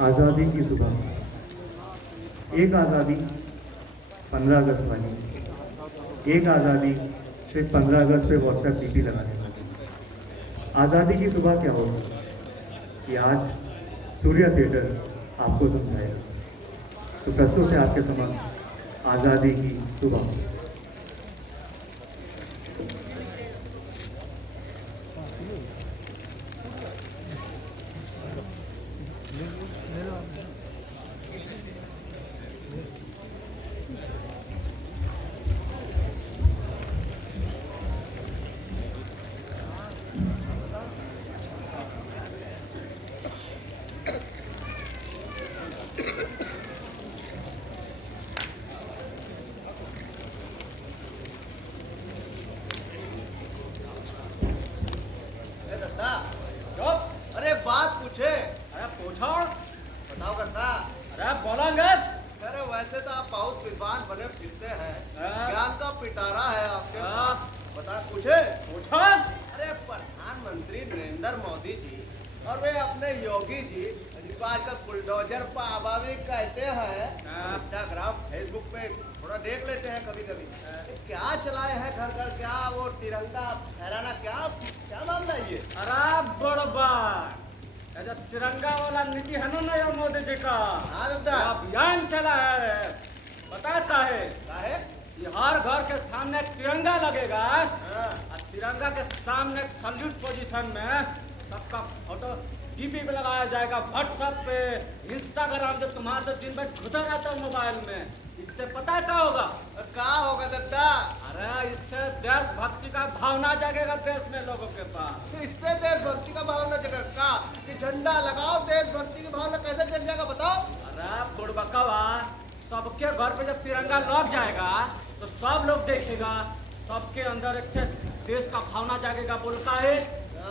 आज़ादी की सुबह, एक आज़ादी 15 अगस्त वाली, एक आज़ादी सिर्फ 15 अगस्त पे व्हाट्सएप डीपी लगाने वाली। आज़ादी की सुबह क्या होगी कि आज सूर्य थिएटर आपको समझाएगा। तो प्रस्तुत है आपके समक्ष आज़ादी की सुबह। अरे बात पूछे। अरे पूछो। बताओ करता। अरे बोलेंगे। अरे वैसे तो आप बहुत विद्वान बने फिरते हैं, हाँ। ज्ञान का पिटारा है आपके हाँ। पास। बता पूछे। पूछो। अरे प्रधानमंत्री नरेंद्र मोदी जी और वे अपने योगी जी जिनको आजकल बुलडोजर पाबा भी कहते हैं, हाँ। इंस्टाग्राम फेसबुक पे थोड़ा देख लेते हैं कभी कभी। क्या चलाए हैं घर घर, क्या वो तिरंगा फहराना, क्या क्या मामला है ये? अरे बड़बा ये जो तिरंगा वाला नीति है ना ये मोदी जी का हाँ दादा। ये अभियान चला है। बताता है क्या है? कि हर घर के सामने एक तिरंगा लगेगा हाँ। और तिरंगा के सामने सल्यूट पोजीशन में सबका फोटो डीपी पे लगाया जाएगा, व्हाट्सएप पे, इंस्टाग्राम जो तुम्हारे तो दिन भर घुसा रहता है मोबाइल में। इससे पता है क्या होगा? क्या होगा दादा? अरे इससे देशभक्ति का भावना जागेगा देश में लोगों के पास। तो इससे देशभक्ति का भावना जगह का कि झंडा लगाओ, देशभक्ति की भावना कैसे जग जाएगा बताओ? अरे बुड़बकवा सबके घर पे जब तिरंगा लग जाएगा तो सब लोग देखेगा, सबके अंदर एक से देश का भावना जागेगा। बोलता है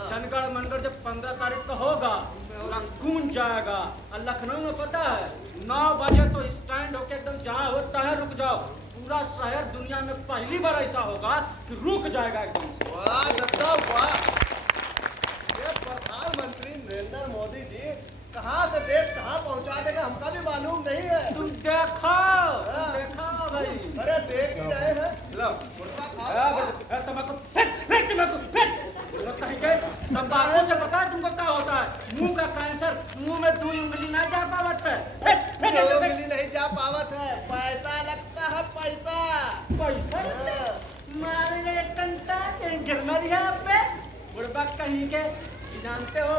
जनगण मनगढ़ जब 15 तारीख को होगा पूरा गूंज जाएगा। और लखनऊ में पता है 9 बजे तो स्टैंड होके एकदम जहाँ होता है रुक जाओ। पूरा शहर दुनिया में पहली बार ऐसा होगा कि रुक जाएगा एकदम। वाह दादा वाह! ये प्रधानमंत्री नरेंद्र मोदी जी कहाँ से देश कहाँ पहुँचा देगा हमका भी मालूम नहीं है। तुम देखो भाई। अरे देख ही रहे हैं। लो मुर्गा खाओ। तंबाकू से पता है तुमको क्या होता है? मुंह का कैंसर, मुंह में 2 उंगली ना जा पावत है। दो मिली नहीं जा पावत है, पैसा लगता है पैसा। पैसा लगता है? मारे टंटा कहीं गिरना यहाँ पे बुड़बक कहीं के जानते हो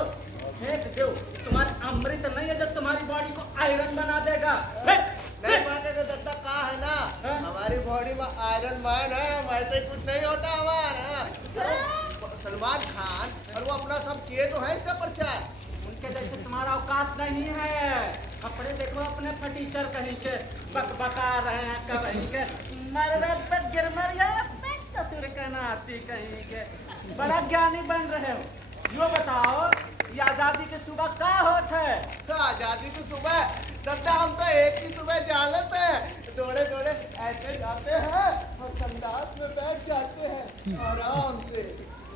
फेंक दो। तुम्हारी अमृत नहीं है जो तुम्हारी बॉडी को आयरन बना देगा। नहीं पाते तो दत्ता कहा है ना, हाँ? हमारी बॉडी में आयरन मैन है, वैसे ही कुछ नहीं होता हमारा। सलमान खान और वो अपना सब किए तो है इसका प्रचार। उनके जैसे तुम्हारा औकात नहीं है। कपड़े देखो अपने फटीचर कहीं के बका रहे हैं कहीं के मरवे पे गिरमरिया पे तसुर के नाती कहीं के। बड़ा ज्ञानी बन रहे हो। यो बताओ ये आजादी की सुबह क्या होता है? तो आजादी की सुबह दत्ता हम तो एक ही सुबह जान लेते हैं, दौड़े दौड़े ऐसे जाते हैं और संदास में बैठ जाते हैं आराम से।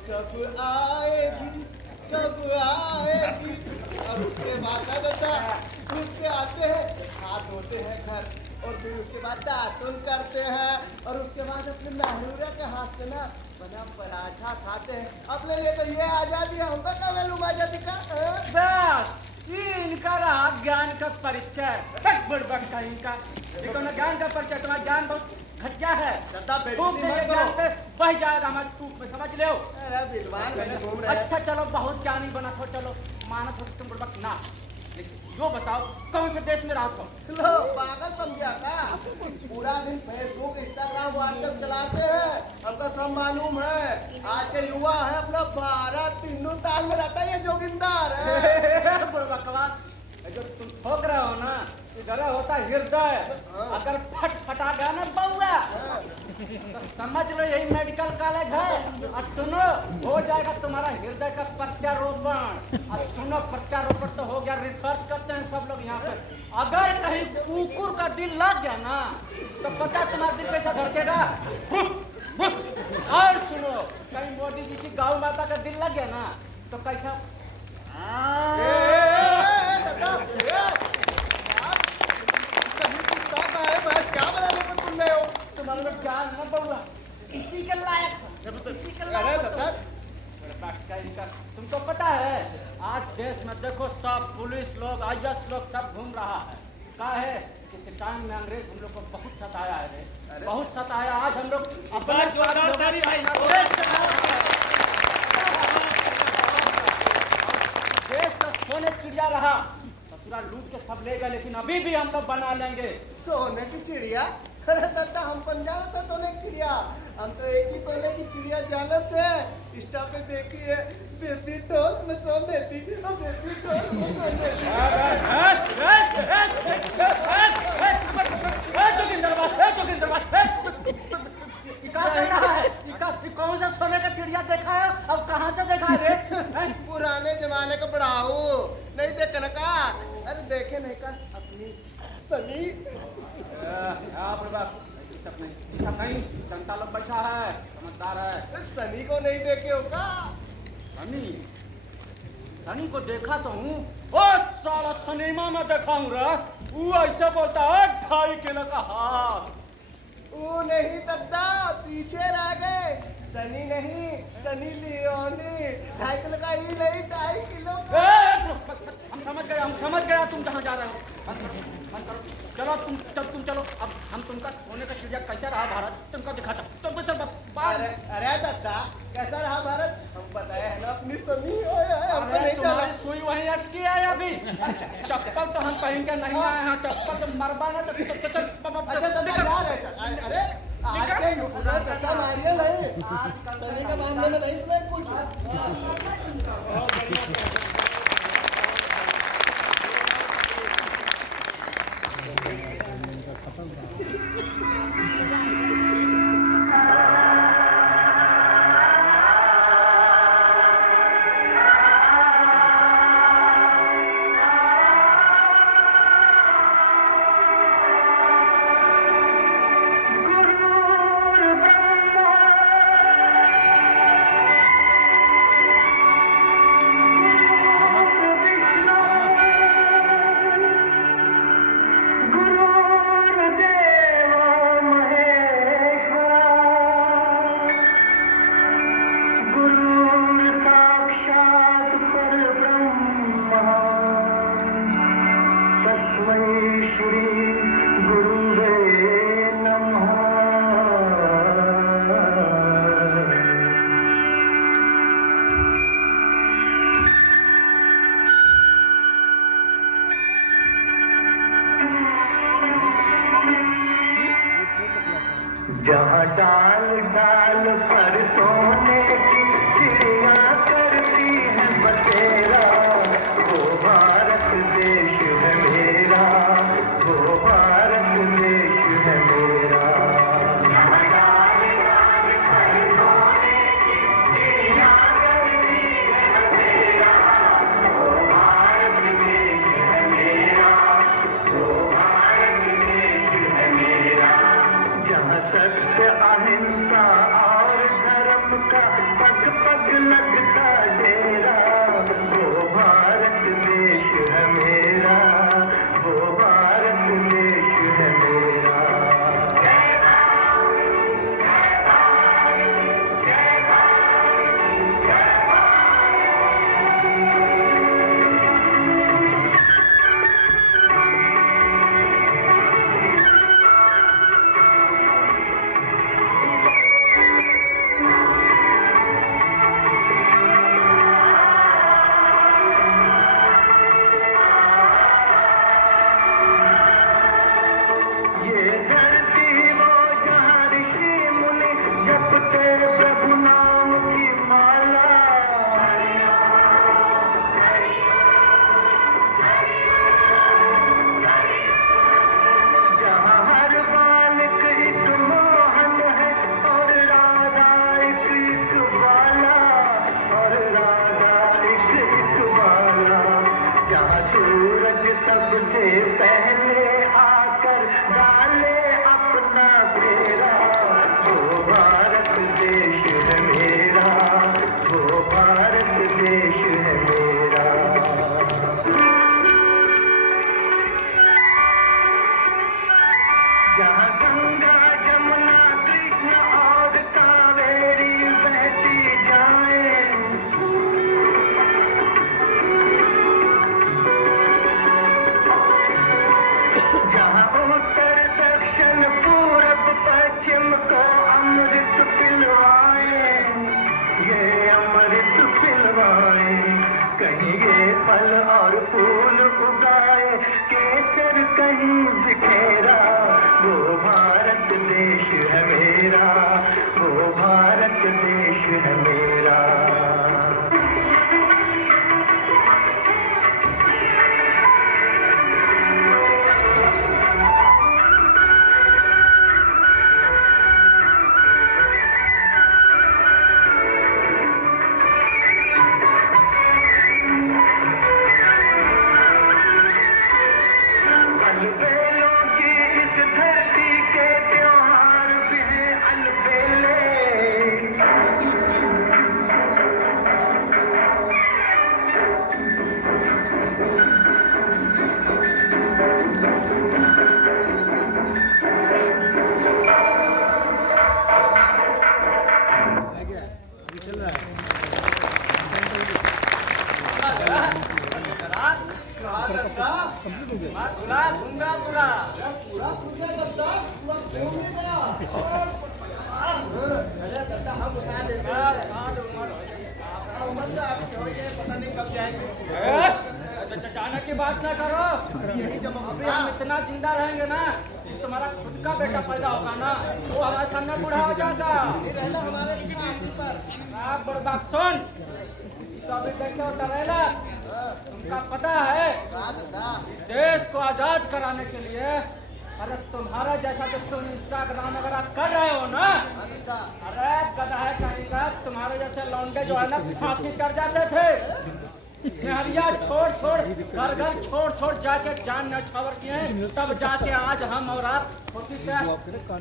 कब आएगी कब आएगी। और उसके बाद ना दत्ता उठ के आते हैं, हाथ धोते हैं घर और फिर उसके बाद दातुन करते हैं और उसके बाद अपने महरूरा के हाथ से ना बना पराठा खाते हैं। अपने लिए तो ये आजादी है, हमको क्या मालूम आजादी का? बस ये इनका रहा ज्ञान का परिचय। बुड़बक कहीं का देखो ना ज्ञान का परिचय। तुम्हारा ज्ञान बहुत घटिया है। दत्ता खूब बेइज्जती मत ज्ञान पे करो। बह जाएगा हमारे टूक में, समझ लो। अरे विद्वान बने घूम रहे हैं। अच्छा चलो बहुत ज्ञानी बना थो, चलो मानत हो तुम बुड़बक ना। लेकिन जो बताओ कौन से देश में रहा हो? लो पागल समझा का? पूरा दिन फेसबुक इंस्टाग्राम व्हाट्सएप चलाते हैं, हमको सब मालूम है। आज के युवा है अपना भारत हिंदुस्तान में रहता है, ये जोगिंदर है। बुड़बकवा जो तुम ठोक रहे हो ना इधर होता हृदय। अगर फट फटा गया ना बउआ तो समझ लो यही मेडिकल कॉलेज है। और सुनो हो जाएगा तुम्हारा हृदय का प्रत्यारोपण। और सुनो प्रत्यारोपण तो हो गया, रिसर्च करते हैं सब लोग यहाँ पे। अगर कहीं कुकुर का दिल लग गया ना तो पता तुम्हारा दिल कैसा धड़केगा। और सुनो कहीं मोदी जी की गौ माता का दिल लग गया ना तो कैसा दत्ता पुलिस लोग आईएएस लोग सब घूम रहा है। क्या है कि टाइम में अंग्रेज हम लोग को बहुत सताया है रे, बहुत सताया। आज हम लोग अपने देश का सोने चिड़िया रहा तो पूरा लूट के सब ले गए, लेकिन अभी भी हम लोग बना लेंगे। सोने की चिड़िया? अरे दादा हम कौन जाना था सोने की चिड़िया? हम तो एक ही सोने की चिड़िया जानत है। स्टॉप पे देखी है, बेबी डॉल में सो लेती, बेबी डॉल में सो लेती। कौन सा सोने का चिड़िया देखा है और कहाँ से देखा है रे? पुराने जमाने का पढ़ाऊ नहीं देखना का? अरे देखे नहीं का अपनी सनी? नहीं, जनता लोग बैठा है, समझदार है। सनी को नहीं देखे हो का? सनी को देखा तो हूँ। ओ साला सिनेमा में देखा हूँ रे। वो ऐसे बोलता है 2.5 किलो का हाथ। वो नहीं दादा, पीछे रह गए। सनी नहीं, सनी लियोनी। 2.5 किलो का ही नहीं, 2.5 किलो का। हम समझ गया तुम जहाँ जा रहे हो। बंद करो। चलो तुम चलो। अब हम तुमका सोने का चिड़िया कैसा रहा भारत तुमको दिखाता। तुमको चल अरे दादा कैसा रहा भारत? हम बताए है ना अपनी सनी हो हमको नहीं तुम्हारी सुई वहीं अटकी है अभी। चप्पल तो हम पहन के नहीं आए हैं। चप्पल तो मरबा ना तो चल। अच्छा दादा यार है। अरे आज के युग में दादा मारिए नहीं। सनी के मामले में नहीं सुना कुछ। जहाँ डाल डाल पर सोने की चिड़िया करती है बसेरा, वो भारत देश है मेरा, वो भारत देश है मेरा। सत्य अहिंसा और धर्म का पग पग लगता डेरा, वो भारत देश है मेरा, वो भारत देश है मेरा। प्रभु नाम की माला, जहाँ हर बालक एक मोहन है और राधा एक बाला, और राधा एक बाला। जहाँ सूरज सबसे पहले आकर डाले अपना फेरा, वो भारत देश है मेरा, वो भारत देश है मेरा। जहाँ गंगा जमुना कृष्ण और कावेरी बहती जाए, तेरा, वो भारत देश है मेरा, वो भारत देश है मेरा। अलबेलों की इस धरती के त्योहार भी हैं अलबेले। कहा दद्दा मैं बुला दूंगा पूरा। पूरा खुल गया दद्दा, पूरा घूम नहीं गया। अरे दद्दा हम बता देंगे। उम्र तो आपकी हो गई, पता नहीं कब जाएंगे। जाने की बात ना करो। यही जब अभी हम इतना जिंदा रहेंगे ना, तुम्हारा खुद का बेटा पैदा होगा ना, वो हमारे सामने बूढ़ा हो जाएगा। रहना हमारे छाती पर। आप बर्बाद सुन, तो अभी देखे हो डरेला, तुमका पता है कहा दद्दा देश को आजाद कराने के लिए, अरे तुम्हारा जैसा जो तुम इंस्टाग्राम वगैरह कर रहे हो ना, हाँ दद्दा अरे गधा है कहीं का, तुम्हारे जैसे लौंडे जो है ना फांसी कर जाते थे। मेहरिया छोड़ छोड़ घर घर छोड़ छोड़ जाके जान न्यौछावर किए, तब जाके आज हम और आप खुशी से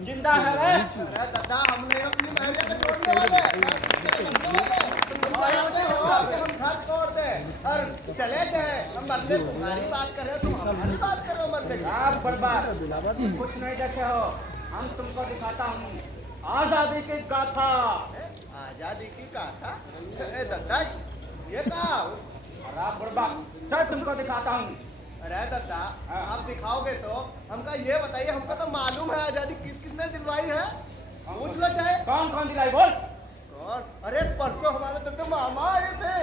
जिंदा है रे। अरे दद्दा हमने अपनी महलिया को छोड़ने वाले हम घर छोड़ दे और चले गए। हम बंदे तुम्हारी बात कर रहे हो, तुम हमारी बात कर रहे हो बंदे। आप बर्बाद कुछ नहीं देखे हो, हम तुमको दिखाता हूँ आजादी की गाथा। आजादी की कहा था दद्दा, ये कहा और आप बर्बाद सर तुमको दिखाता हूँ। अरे दद्दा आप दिखाओगे तो हमका ये बताइए, हमको तो मालूम है आजादी किसने दिलवाई है। पूछ लो चाहे कौन कौन दिलाई बोल। कौन। अरे परसों हमारे दद्दा मामा आए थे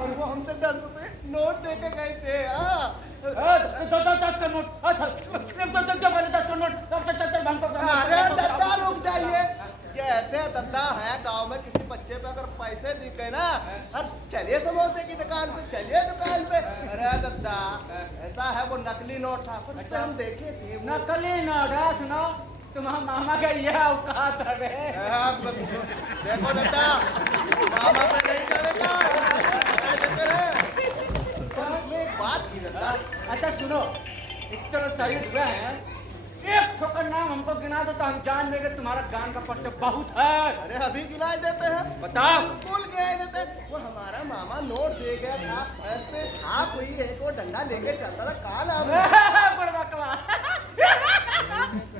और वो हमसे 10 रुपए नोट दे के गए थे। अरे दद्दा रुक जाइए, ये ऐसे दद्दा है गांव में किसी बच्चे पे अगर पैसे दिखे ना, चलिए समोसे की दुकान पे, चलिए दुकान पे। अरे दद्दा ऐसा है, वो नकली नोट था, पर उस पे हम देखे थे नकली नोट है, सुनो तुम्हारा मामा का यह औकात है बे। देखो दद्दा मामा पे नहीं चलेगा, बता देते हैं। पर उसमें एक बात की दद्दा। अच्छा सुनो, इतना शहीद हुए हैं, एक ठोकर नाम हमको गिना दो तो हम जान देंगे तुम्हारा गान का परिचय बहुत है। अरे अभी गिनाई देते हैं, बताओ। बिल्कुल गिनाई देते हैं। वो हमारा मामा नोट दे गया था, ऐसे था कोई एक वो डंडा लेके चलता था, कहा नाम है?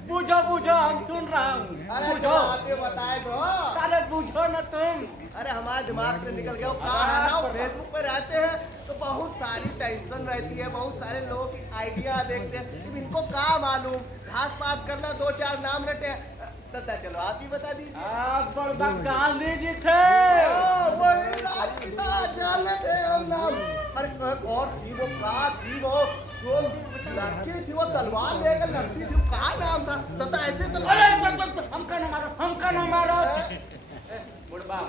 बूझो बूझो हम सुन रहा हूँ। अरे जो बूझो, आगे बताए दो। अरे बूझो ना तुम। अरे हमारे दिमाग से निकल गया। वो कहा है ना, वो फेसबुक पे रहते हैं तो बहुत सारी टेंशन रहती है, बहुत सारे लोगों की आइडिया देखते हैं, इनको क्या मालूम, घास पात करना 2-4 नाम रटे। दद्दा चलो आप ही बता दीजिए। आप बड़बा गांधी जी थे। वही लालकिता जाने थे हम नाम। अरे और थी वो, का थी वो लड़की थी, वो तलवार लेकर लड़ती थी, का नाम था दद्दा? ऐसे तो हमका ना मारो, हमका ना मारो। बुढ़बा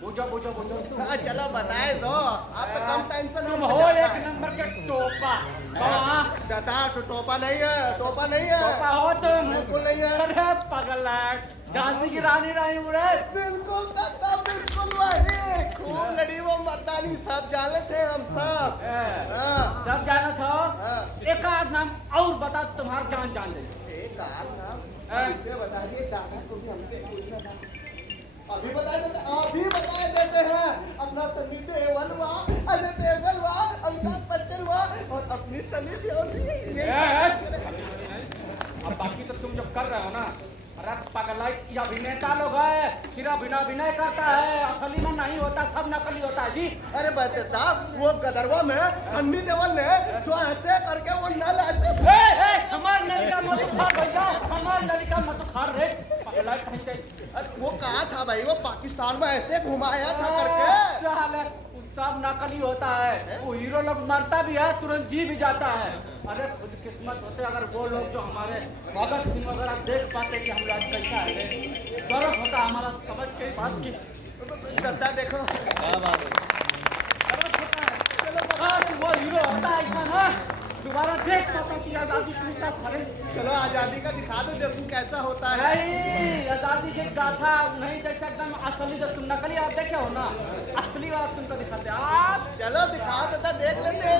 बूझो बूझो बूझो। हाँ, चलो बताए दो, आप पे कम टेंशन तुम हो एक नंबर के टोपा। दद्दा तो टोपा नहीं है, टोपा नहीं है, टोपा हो तुम। बिल्कुल नहीं है। अरे पगलाट, झांसी की रानी रानी उड़े। बिल्कुल दद्दा, बिल्कुल वही खूब लड़ी वो मर्दानी, सब जाने थे हम सब। हाँ। सब जाना था। हाँ। एक आध नाम और बता, तुम्हारा जान जान दे। एक आध नाम हाँ। इसे बता दिए, दादा को भी हमसे पूछना था। अभी बता देते, अभी बता देते हैं। अपना सनी देओल हुआ, अजय देवगन हुआ, अमिताभ बच्चन हुआ और अपनी सनी देओल भी। अब बाकी तो तुम जो कर रहे हो ना, अरे पगला, ये अभिनेता लोग है, सिर्फ अभिनय करता है, असली में नहीं होता, सब नकली होता है जी। अरे बता, वो गदरवा में सन्नी देओल ने जो ऐसे करके वो नल ऐसे हमार लड़का मत खार भैया, हमार लड़का मत खार रे पगला कहीं के। वो कहा था भाई, वो पाकिस्तान में ऐसे घुमाया था करके। साले सब नकली होता है। वो हीरो लोग मरता भी है, तुरंत जी भी जाता है। अरे खुद किस्मत होते अगर वो लोग जो हमारे भगत सिंह वगैरह देख पाते कि हम लोग कैसा है, गौरव होता हमारा समझ के बात की। दद्दा देखो गौरव होता है। चलो वो हीरो होता है ऐसा ना, दोबारा देख पाता कि आजादी किसका खड़े। चलो आजादी का दिखा दो देखो कैसा होता है। नहीं, आजादी की गाथा नहीं जैसे एकदम असली, जो तुम नकली आप देखे हो ना, असली वाला तुमको दिखाते आप। चलो दिखा दो देख लेते हैं।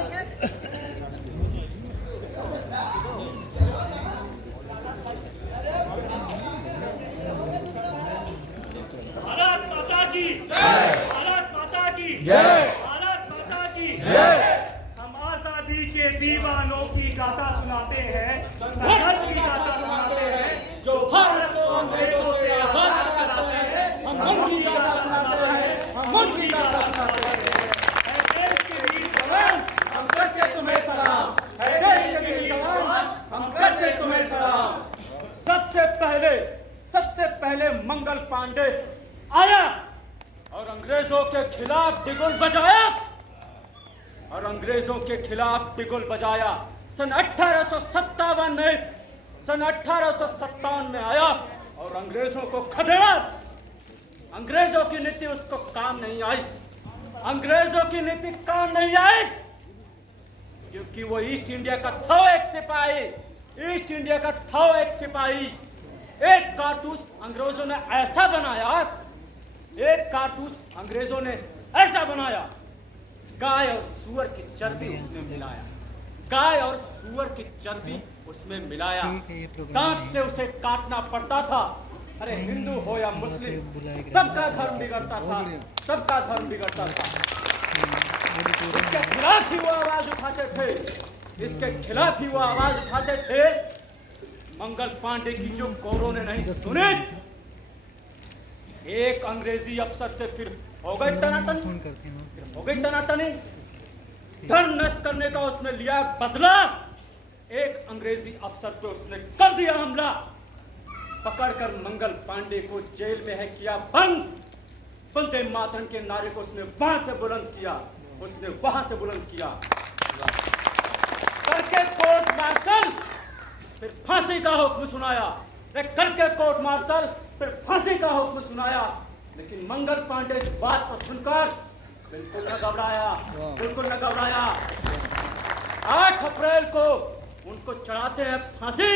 भारत माता की जय, भारत माता की जय, भारत माता की जय। हम आजादी के दीवानों की गाथा सुनाते हैं, संघर्ष की गाथा सुनाते हैं, जो भारत को अंग्रेजों से आजाद कराते हैं। हम उनकी गाथा सुनाते हैं, हम उनकी गाथा सुनाते हैं। है देश के वीर जवान, हम करते तुम्हें सलाम। है देश के वीर जवान, हम करते तुम्हें सलाम। सबसे पहले मंगल पांडे आया और अंग्रेजों के खिलाफ बिगुल बजाया, और अंग्रेजों के खिलाफ बिगुल बजाया। सन 1857 में आया और अंग्रेजों को खदेड़ा। अंग्रेजों की नीति उसको काम नहीं आई, अंग्रेजों की नीति काम नहीं आई, क्योंकि वो ईस्ट इंडिया का था एक सिपाही, ईस्ट इंडिया का था एक सिपाही। एक कारतूस अंग्रेजों ने ऐसा बनाया, एक कारतूस अंग्रेजों ने ऐसा बनाया, गाय और सूअर की चर्बी उसमें मिलाया, गाय और सूअर की चर्बी उसमें मिलाया, दांत से उसे काटना पड़ता था। अरे हिंदू हो या मुस्लिम, सबका धर्म बिगड़ता था, सबका धर्म बिगड़ता था। इसके खिलाफ ही वो आवाज उठाते थे, इसके खिलाफ ही वो आवाज उठाते थे। मंगल पांडे की जो कौरों ने नहीं सुनी, एक अंग्रेजी अफसर से फिर हो गई तनातनी, हो गई तनातनी। धर्म नष्ट करने का उसने लिया बदला, एक अंग्रेजी अफसर पे उसने कर दिया हमला, पकड़कर मंगल पांडे को जेल में है किया बंद। वंदे मातरम के नारे को उसने वहां से बुलंद किया, उसने वहां से बुलंद किया, करके कोर्ट मार्शल, फिर फांसी का हुक्म सुनाया। करके कोर्ट मार्शल, फिर फांसी का हुक्म सुनाया। लेकिन मंगल पांडे इस बात को सुनकर बिल्कुल न घबराया, बिल्कुल न घबराया। 8 अप्रैल को उनको चढ़ाते हैं फांसी।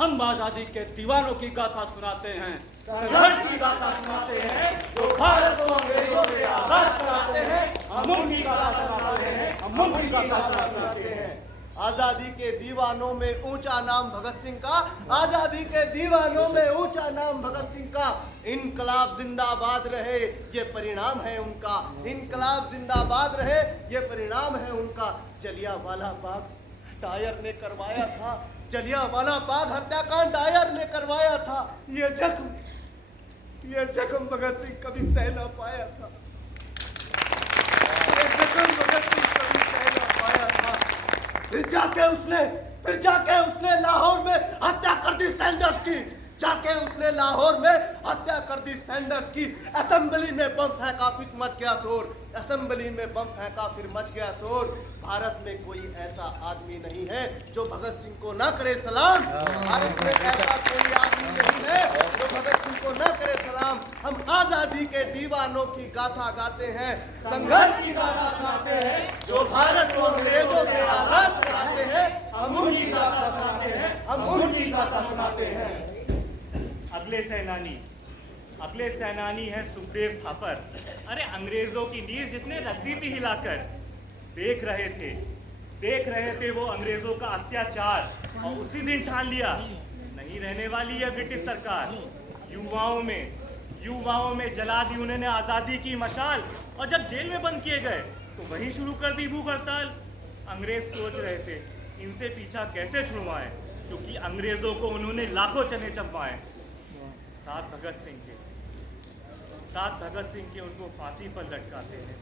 हम आजादी के दीवानों की गाथा सुनाते हैं, संघर्ष की गाथा सुनाते हैं, जो भारत को अंग्रेजों से आजाद कराते हैं। हम उनकी गाथा सुनाते हैं, हम उनकी गाथा सुनाते हैं। आजादी के दीवानों में ऊंचा नाम भगत सिंह का, आजादी के दीवानों में ऊंचा नाम भगत सिंह का। इनकलाब जिंदाबाद रहे, ये परिणाम है उनका, इनकलाब जिंदाबाद रहे, ये परिणाम है उनका। जलियांवाला बाग डायर ने करवाया था, जलियांवाला बाग हत्याकांड डायर ने करवाया था। ये जख्म भगत सिंह कभी सह ना पाया था, ये जख्म भगत सिंह कभी सह ना पाया था। फिर जाके उसने लाहौर में हत्या कर दी सैंडर्स की, जाके उसने लाहौर में हत्या कर दी सैंडर्स की। असेंबली में बम फेंका फिर मच गया शोर, असेंबली में बम फेंका फिर मच गया शोर। भारत में कोई ऐसा आदमी नहीं है जो भगत सिंह को ना करे सलाम, भारत में ऐसा कोई आदमी नहीं है जो भगत सिंह को ना करे सलाम। हम आजादी के दीवानों की गाथा गाते हैं, संघर्ष की गाथा सुनाते हैं, जो भारत को अंग्रेजों से आजाद कराते हैं। हम उनकी गाथा सुनाते हैं, हम उनकी गाथा सुनाते हैं। अगले सेनानी है सुखदेव थापर। अरे अंग्रेजों की नींव जिसने रख दी थी हिलाकर। देख रहे थे वो अंग्रेजों का अत्याचार, और उसी दिन ठान लिया नहीं रहने वाली है ब्रिटिश सरकार। युवाओं में जला दी उन्होंने आजादी की मशाल, और जब जेल में बंद किए गए तो वहीं शुरू कर दी भूख हड़ताल। अंग्रेज सोच रहे थे इनसे पीछा कैसे छुड़वाएं, क्योंकि अंग्रेजों को उन्होंने लाखों चने चबवाए। साथ भगत सिंह के उनको फांसी पर लटकाते हैं।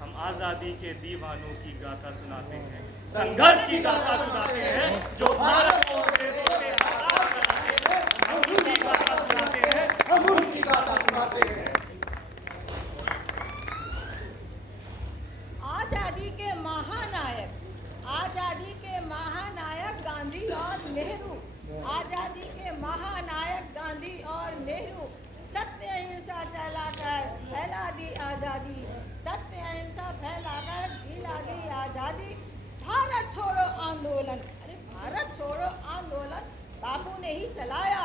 हम आजादी के दीवानों की गाथा सुनाते हैं, संघर्ष की गाथा सुनाते हैं, जो भारत को अंग्रेजों से आजाद कराते हैं। हम उनकी गाथा सुनाते हैं, हम उनकी गाथा सुनाते हैं। आजादी के महानायक गांधी और नेहरू, आजादी के महानायक गांधी और नेहरू, सत्य अहिंसा चलाकर फैला दी आजादी, सत्य अहिंसा फैलाकर दिला दी आजादी। भारत छोड़ो आंदोलन, अरे भारत छोड़ो आंदोलन बापू ने ही चलाया,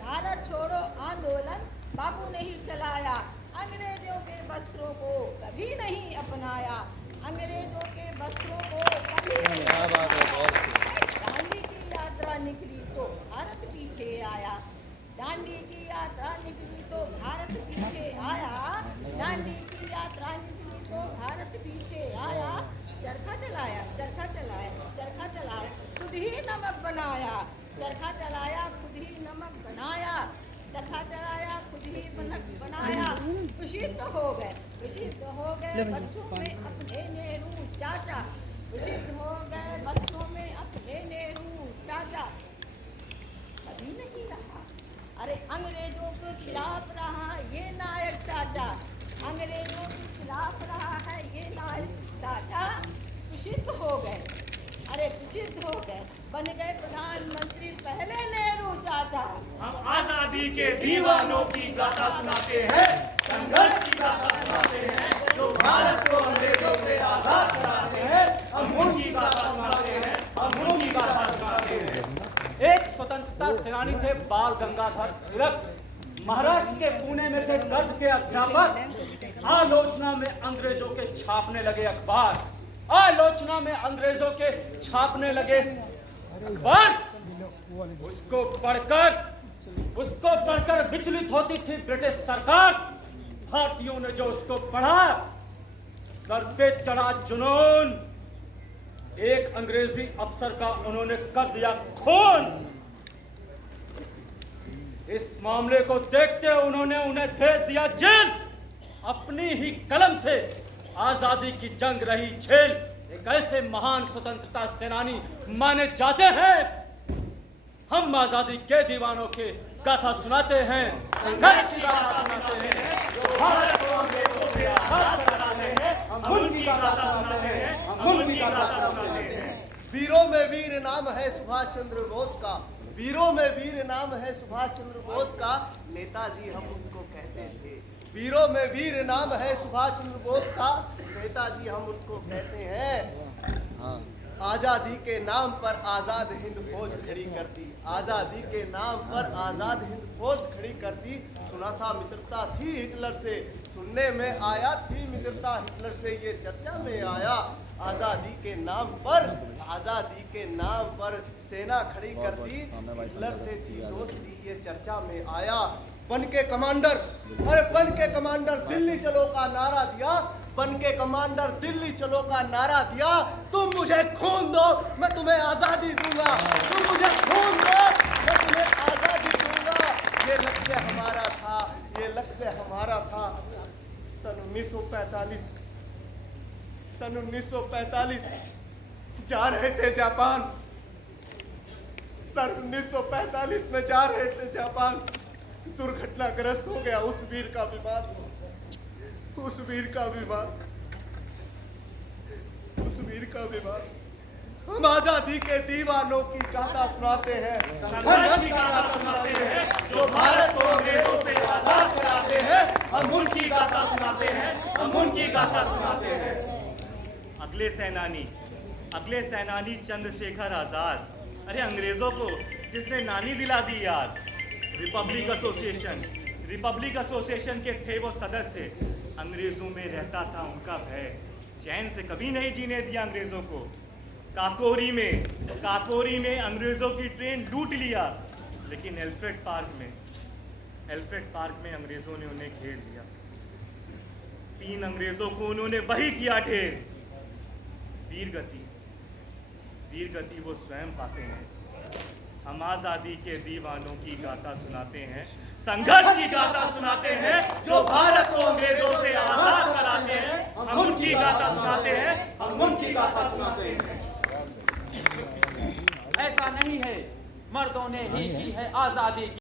भारत छोड़ो आंदोलन बापू ने ही चलाया। अंग्रेजों के वस्त्रों को कभी नहीं अपनाया, अंग्रेजों के वस्त्रों को कभी नहीं अपनाया। दांडी की यात्रा निकली तो भारत पीछे आया, दांडी की यात्रा निकली तो भारत पीछे आया, दांडी की यात्रा निकली तो भारत पीछे आया। चरखा चलाया, चरखा चलाया, चरखा चलाया, खुद ही नमक बनाया, चरखा चलाया, खुद ही नमक बनाया, चरखा चलाया, खुद ही नमक बनाया। प्रसिद्ध हो गए, प्रसिद्ध हो गए बच्चों में अपने नेहरू चाचा, प्रसिद्ध हो गए बच्चों में अपने नेहरू चाचा। कभी नहीं रहा, अरे अंग्रेजों के खिलाफ रहा ये नायक साचा, अंग्रेजों के खिलाफ रहा है ये नायक साचा। प्रसिद्ध हो गए, अरे प्रसिद्ध हो गए, बन गए प्रधानमंत्री पहले नेहरू चाचा। हम आजादी के दीवानों की गाथा सुनाते हैं, संघर्ष की गाथा सुनाते हैं, जो भारत को अंग्रेजों से आजाद कराते हैं। हम उनकी गाथा सुनाते हैं, हम उनकी गाथा सुनाते हैं। एक स्वतंत्रता सेनानी थे बाल गंगाधर तिलक, महाराष्ट्र के पुणे में थे दर्द के अध्यापक। आलोचना में अंग्रेजों के छापने लगे अखबार, आलोचना में अंग्रेजों के छापने लगे अखबार। उसको पढ़कर विचलित होती थी ब्रिटिश सरकार। भारतीयों ने जो उसको पढ़ा, सर पे चढ़ा जुनून। एक अंग्रेजी अफसर का उन्होंने कर दिया खून। इस मामले को देखते उन्होंने उन्हें भेज दिया जेल। अपनी ही कलम से आजादी की जंग रही झेल। एक ऐसे महान स्वतंत्रता सेनानी माने जाते हैं। हम आजादी के दीवानों के गाथा सुनाते हैं, संघर्ष की गाथा सुनाते हैं, जो भारत को अंग्रेजों से आजाद कराते हैं। हम उनकी गाथा सुनाते हैं, हम उनकी गाथा सुनाते हैं। वीरों में वीर नाम है सुभाष चंद्र बोस का, वीरों में वीर नाम है सुभाष चंद्र बोस का, नेताजी हम उनको कहते थे। वीरों में वीर नाम है सुभाष चंद्र बोस का, नेताजी हम उनको कहते हैं। आजादी के नाम पर आजाद हिंद फौज खड़ी करती, आजादी के नाम पर आजाद हिंद फौज खड़ी करती। सुना था मित्रता थी हिटलर से, सुनने में आया थी मित्रता हिटलर से, ये चर्चा में आया। आजादी के नाम पर, आजादी के नाम पर सेना खड़ी करती, हिटलर से थी दोस्ती, ये चर्चा में आया। बन के कमांडर, अरे बन के कमांडर दिल्ली चलो का नारा दिया, बन के कमांडर दिल्ली चलो का नारा दिया। तुम मुझे खून दो, मैं तुम्हें आजादी दूंगा, तुम मुझे खून दो, मैं तुम्हें आजादी दूंगा। ये लक्ष्य हमारा था, ये लक्ष्य हमारा था। सन 1945, सन 1945 जा रहे थे जापान, सन 1945 में जा रहे थे जापान। दुर्घटनाग्रस्त हो गया उस वीर का विमान, उस वीर का विमान, उस वीर का विमान। हम आजादी के दीवानों की गाथा सुनाते हैं, संघर्ष की गाथा सुनाते हैं, जो भारत को अंग्रेजों से आजाद कराते हैं। हम उनकी गाथा सुनाते हैं, हम उनकी गाथा सुनाते हैं। अगले सेनानी चंद्रशेखर आजाद। अरे अंग्रेजों को जिसने नानी दिला दी याद। रिपब्लिक एसोसिएशन के थे वो सदस्य। अंग्रेजों में रहता था उनका भय, चैन से कभी नहीं जीने दिया अंग्रेजों को। काकोरी में अंग्रेजों की ट्रेन लूट लिया, लेकिन एल्फ्रेड पार्क में अंग्रेजों ने उन्हें घेर लिया। 3 अंग्रेजों को उन्होंने वही किया ढेर। वीर गति वो स्वयं पाते हैं। हम आजादी के दीवानों की गाथा सुनाते हैं, संघर्ष की गाथा सुनाते हैं, जो भारत को अंग्रेजों से आजाद कराते हैं। हम उनकी गाथा सुनाते हैं, हम उनकी गाथा सुनाते हैं। ऐसा नहीं है, मर्दों ने ही की है आजादी की